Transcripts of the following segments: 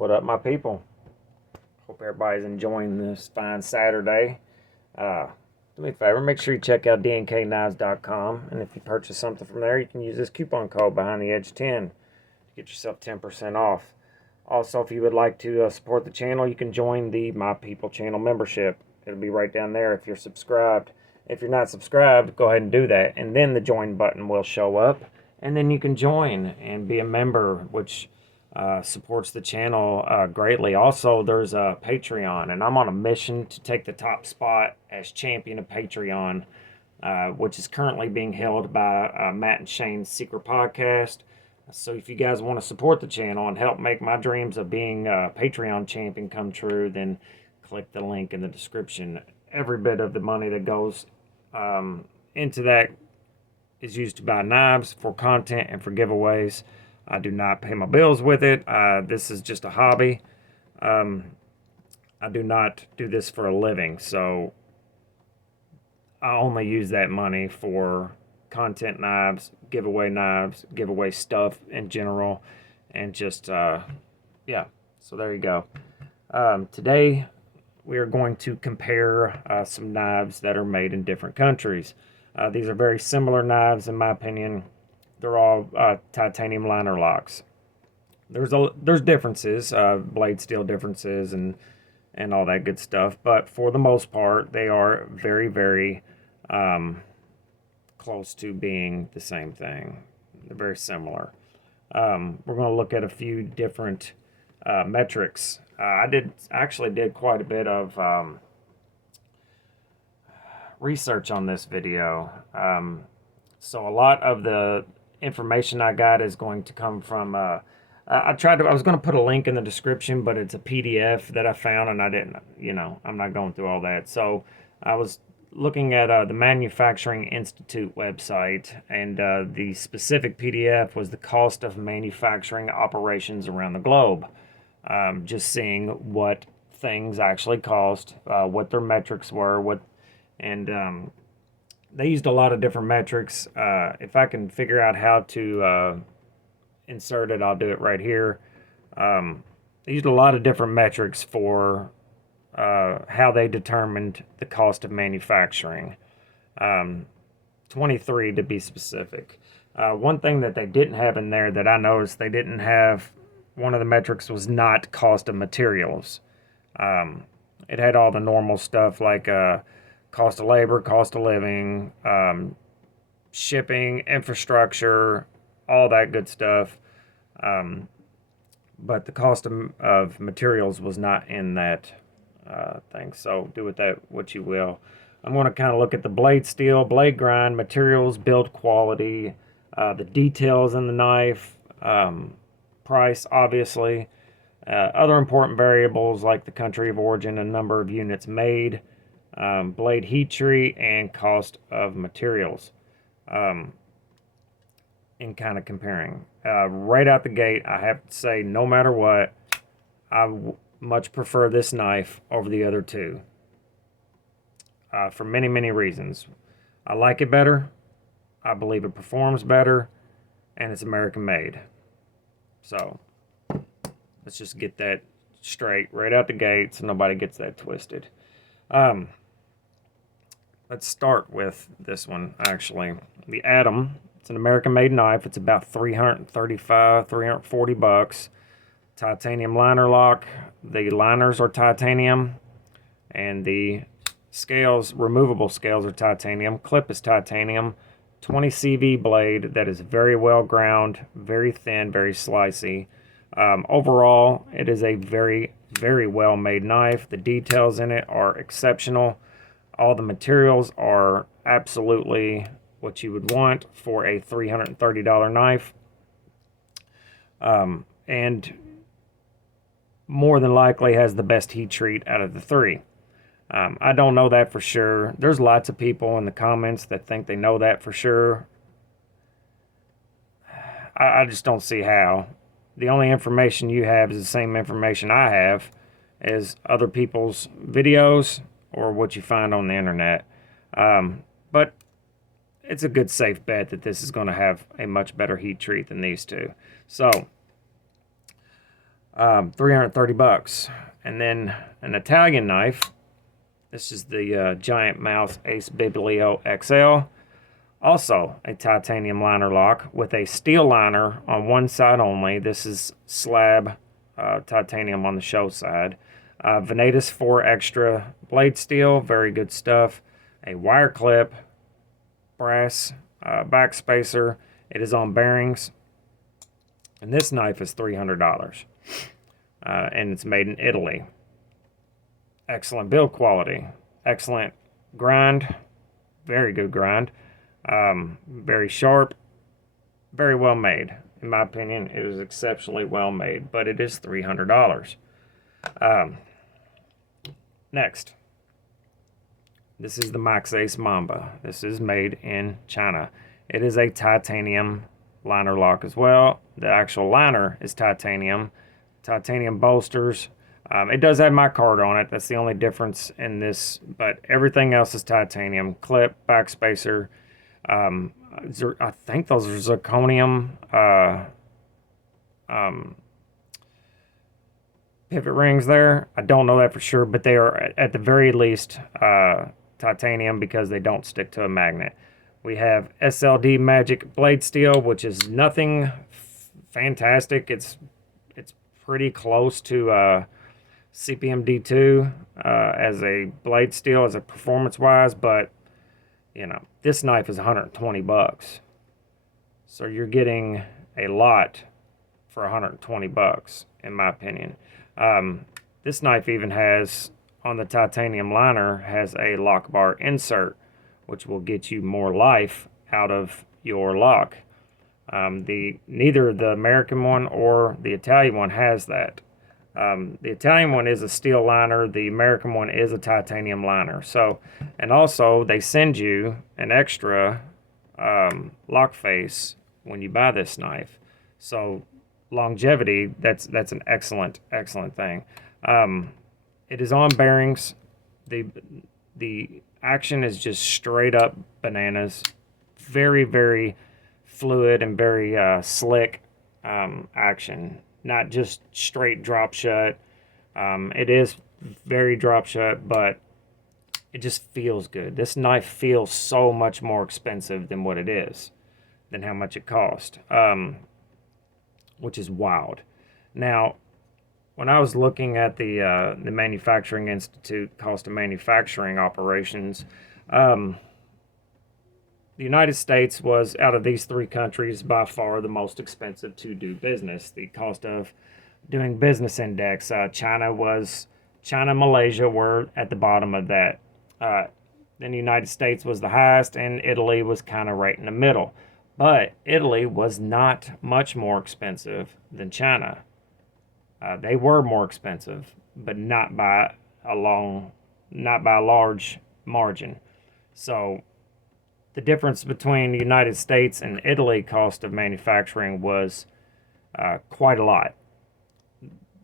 What up, my people? Hope everybody's enjoying this fine Saturday. Do me a favor, make sure you check out DNKKnives.com. And if you purchase something from there, you can use this coupon code Behind the Edge 10 to get yourself 10% off. Also, if you would like to support the channel, you can join the My People channel membership. It'll be right down there if you're subscribed. If you're not subscribed, go ahead and do that. And then the join button will show up. And then you can join and be a member, which supports the channel greatly. Also, there's a Patreon, and I'm on a mission to take the top spot as champion of Patreon, which is currently being held by Matt and Shane's Secret Podcast. So if you guys want to support the channel and help make my dreams of being a Patreon champion come true, then click the link in the description. Every bit of the money that goes into that is used to buy knives for content and for giveaways. I do not pay my bills with it. This is just a hobby. I do not do this for a living, so I only use that money for content knives, giveaway stuff in general, and just, yeah, so there you go. Today, we are going to compare some knives that are made in different countries. These are very similar knives, in my opinion. They're all titanium liner locks. There's differences, blade steel differences, and all that good stuff. But for the most part, they are very, very close to being the same thing. They're very similar. We're going to look at a few different metrics. I actually did quite a bit of research on this video. So a lot of the information I got is going to come from I was going to put a link in the description, but it's a PDF that I found, and I didn't, I'm not going through all that. So I was looking at the Manufacturing Institute website, and the specific PDF was the cost of manufacturing operations around the globe. Just seeing what things actually cost, what their metrics were, they used a lot of different metrics. If I can figure out how to insert it, I'll do it right here. They used a lot of different metrics for how they determined the cost of manufacturing. 23 to be specific. One thing that they didn't have in there that I noticed they didn't have, one of the metrics was not cost of materials. It had all the normal stuff like cost of labor, cost of living, shipping, infrastructure, all that good stuff. But the cost of materials was not in that thing. So do with that what you will. I'm going to kind of look at the blade steel, blade grind, materials, build quality, the details in the knife, price, obviously. Other important variables like the country of origin and number of units made, blade heat treat, and cost of materials in kind of comparing. Right out the gate, I have to say, no matter what, I much prefer this knife over the other two for many, many reasons. I like it better, I believe it performs better, and it's American made. So let's just get that straight right out the gate so nobody gets that twisted. Let's start with this one, actually. The Atom. It's an American-made knife. It's about $340. Titanium liner lock. The liners are titanium, and the scales, removable scales, are titanium. Clip is titanium. 20 CV blade that is very well ground, very thin, very slicey. Overall, it is a very, very well-made knife. The details in it are exceptional. All the materials are absolutely what you would want for a $330 knife. And more than likely has the best heat treat out of the three. I don't know that for sure. There's lots of people in the comments that think they know that for sure. I just don't see how. The only information you have is the same information I have as other people's videos or what you find on the internet. But it's a good safe bet that this is going to have a much better heat treat than these two. So $330. And then an Italian knife. This is the Giant Mouse Ace Biblio XL. Also a titanium liner lock with a steel liner on one side only. This is slab titanium on the show side. Venatus 4 extra blade steel, very good stuff. A wire clip, brass back spacer. It is on bearings. And this knife is $300. And it's made in Italy. Excellent build quality. Excellent grind. Very good grind. Very sharp. Very well made. In my opinion, it is exceptionally well made. But it is $300. Next. This is the Max Ace Mamba. This is made in China. It is a titanium liner lock as well. The actual liner is titanium. Titanium bolsters. It does have my card on it. That's the only difference in this. But everything else is titanium. Clip, backspacer. I think those are zirconium pivot rings there. I don't know that for sure, but they are at the very least titanium because they don't stick to a magnet. We have SLD Magic Blade Steel, which is nothing fantastic. It's pretty close to CPM D2 as a blade steel, as a performance-wise, but you know, this knife is $120. So you're getting a lot for $120, in my opinion. This knife even has, on the titanium liner, has a lock bar insert, which will get you more life out of your lock. Neither the American one or the Italian one has that. The Italian one is a steel liner. The American one is a titanium liner. So, and also they send you an extra lock face when you buy this knife. So longevity, that's an excellent thing. It is on bearings. The action is just straight up bananas. Very, very fluid and very slick action. Not just straight drop shut. It is very drop shut, but it just feels good. This knife feels so much more expensive than what it is, than how much it cost, which is wild. Now, when I was looking at the Manufacturing Institute cost of manufacturing operations, the United States was, out of these three countries, by far the most expensive to do business. The cost of doing business index, China, Malaysia were at the bottom of that. Then the United States was the highest, and Italy was kind of right in the middle. But Italy was not much more expensive than China. They were more expensive, but not by a large margin. So the difference between the United States and Italy cost of manufacturing was quite a lot.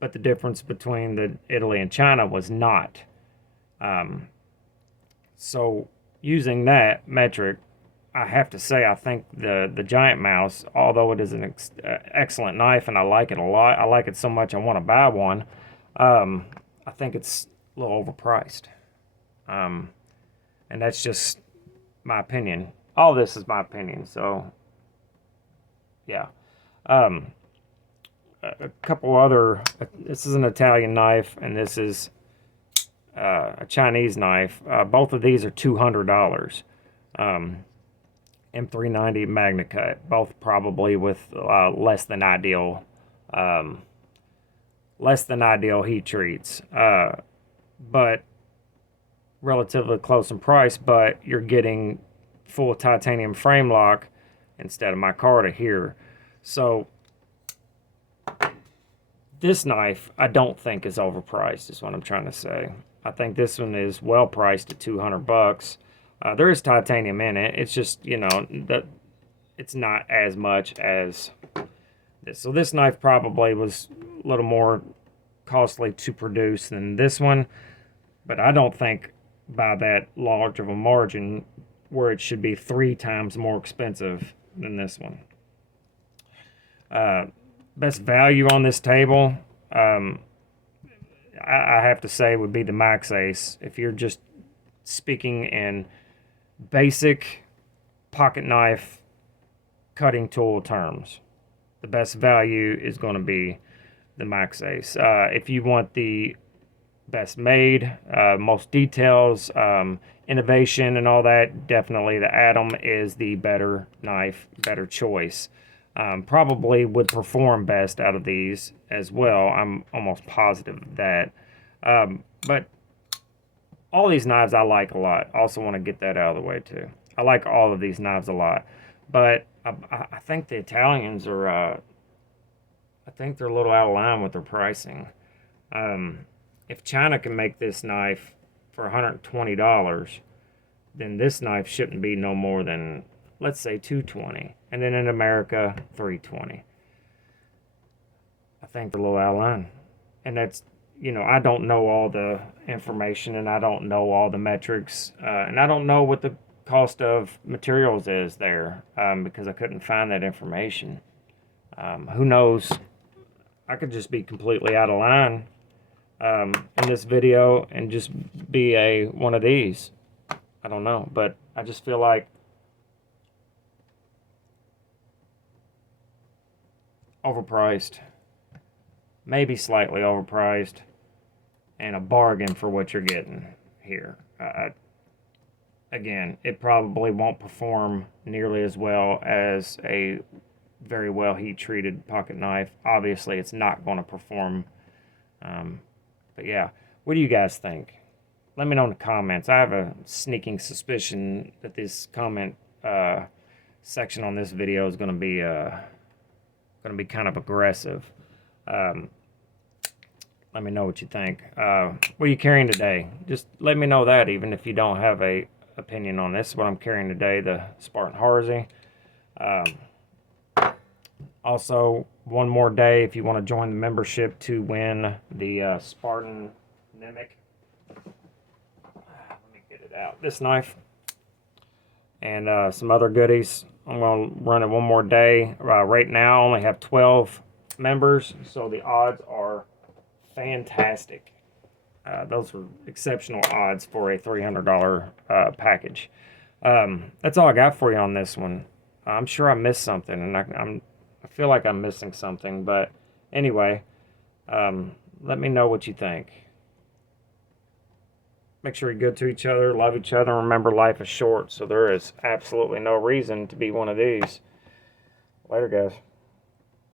But the difference between the Italy and China was not. So using that metric, I have to say I think the Giant Mouse, although it is an excellent knife and I like it a lot, I like it so much I want to buy one, I think it's a little overpriced. And that's just my opinion. All this is my opinion, so yeah. A couple other, this is an Italian knife and this is a Chinese knife. Both of these are $200. M390 Magna Cut, both probably with less than ideal heat treats, but relatively close in price. But you're getting full titanium frame lock instead of micarta here. So this knife I don't think is overpriced, is what I'm trying to say. I think this one is well priced at $200. There is titanium in it. It's just, you know, that it's not as much as this. So this knife probably was a little more costly to produce than this one, but I don't think by that large of a margin where it should be 3 times more expensive than this one. Best value on this table, I have to say would be the Max Ace. If you're just speaking in basic pocket knife cutting tool terms, the best value is going to be the Max Ace. If you want the best made, most details, innovation and all that, definitely the Atom is the better knife, better choice. Probably would perform best out of these as well. I'm almost positive of that. But all these knives I like a lot. Also want to get that out of the way too. I like all of these knives a lot. But I think the Italians are, I think they're a little out of line with their pricing. If China can make this knife for $120, then this knife shouldn't be no more than, let's say, $220. And then in America, $320. I think they're a little out of line. And that's, you know, I don't know all the information, and I don't know all the metrics, and I don't know what the cost of materials is there, because I couldn't find that information. Who knows? I could just be completely out of line in this video and just be one of these. I don't know, but I just feel like overpriced, maybe slightly overpriced, and a bargain for what you're getting here. Again, it probably won't perform nearly as well as a very well heat-treated pocket knife. Obviously, it's not going to perform. But yeah, what do you guys think? Let me know in the comments. I have a sneaking suspicion that this comment section on this video is going to be kind of aggressive. Let me know what you think. What are you carrying today? Just let me know that, even if you don't have a opinion on this. What I'm carrying today, the Spartan Harzy. Also, one more day if you want to join the membership to win the Spartan Mimic. Let me get it out. This knife. And some other goodies. I'm going to run it one more day. Right now, I only have 12 members, so the odds are fantastic. Those are exceptional odds for a $300 package. That's all I got for you on this one. I'm sure I missed something, and I feel like I'm missing something, but anyway, let me know what you think. Make sure you're good to each other, love each other, and remember life is short, so there is absolutely no reason to be one of these. Later, guys.